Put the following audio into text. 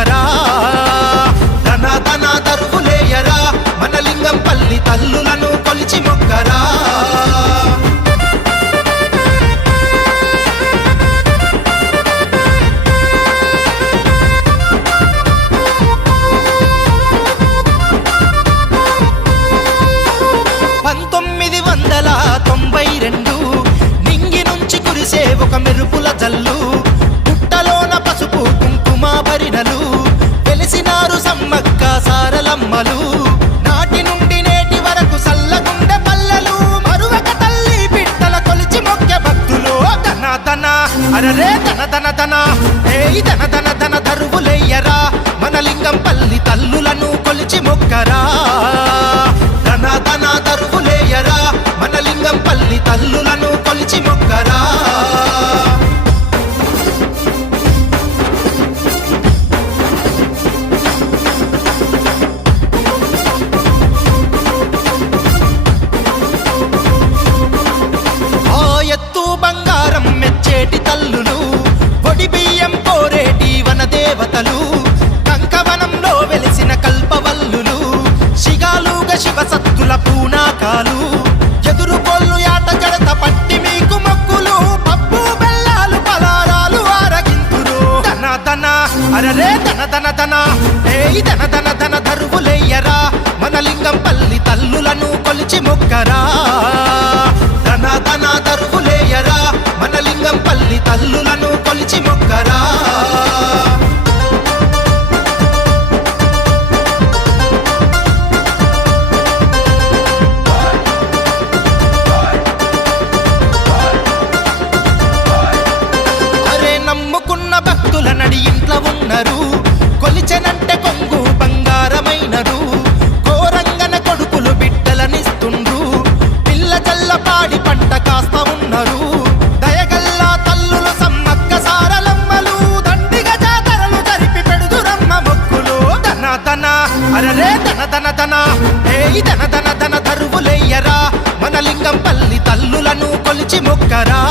మొక్కరా ధన ధన దరువులేయరా మన లింగంపల్లి తల్లులను కొలిచి మొక్కరా నింగి నుంచి కురిసే ఒక మెరుపుల జల్లు పుట్టలోన పసుపు కుంకుమ భరిణలు వెలిసినారు సమ్మక్క సారలమ్మలు నాటి నుండి నేటి వరకు సల్లగుండె పల్లెలు మరువక తల్లి బిడ్డల కొలిచి మొక్కే భక్తులు ధన ధన అరరే ధన ధన ధన ఏయ్ ధన ధన ధన దరువులెయ్యరా మన లింగంపల్లి తల్లులను కొలిచి మొక్కరా ధన ధన దరువులేయరా మన లింగంపల్లి తల్లులను కొలిచి మొక్కరా ఆ ఎత్తు బంగారం మెచ్చేటి తల్లులు ఒడి బియ్యం కోరేటి వనదేవతలు కంకవనంలో వెలిసిన కల్పవల్లులు శిగాలుగ శివసత్తుల పూనాకాలు ఎదురు కొల్లు యాట జడత పట్టి మీకు మొక్కులు పప్పు బెల్లాలు పలారాలు ఆరగింతురు ధన ధన అరరే ధన ధన ధన ఏయ్ ధన ధన ధన దరువులెయ్యరా మన లింగంపల్లి తల్లులను కొలిచి మొక్కరా ధన ధన దరువులెయ్యరా మన లింగంపల్లి తల్లులను కొలిచి మొక్కరా నడి ఇంట్లో ఉన్నరు కొలిచెనంటే కొంగు బంగారమైనరు కోరంగన కొడుకులు బిడ్డలనిస్తుండ్రు పిల్ల జల్ల పాడి పంట కాస్త ఉన్నరు దయగల్లా తల్లులు సమ్మక్క సారలమ్మలు దండిగా జాతరలు జరిపి పెడుదురమ్మ మొక్కులు ధన ధన అరరే ధన ధన ధన ఏయ్ ధన ధన ధన దరువులెయ్యరా మన లింగంపల్లి తల్లులను కొలిచి మొక్కరా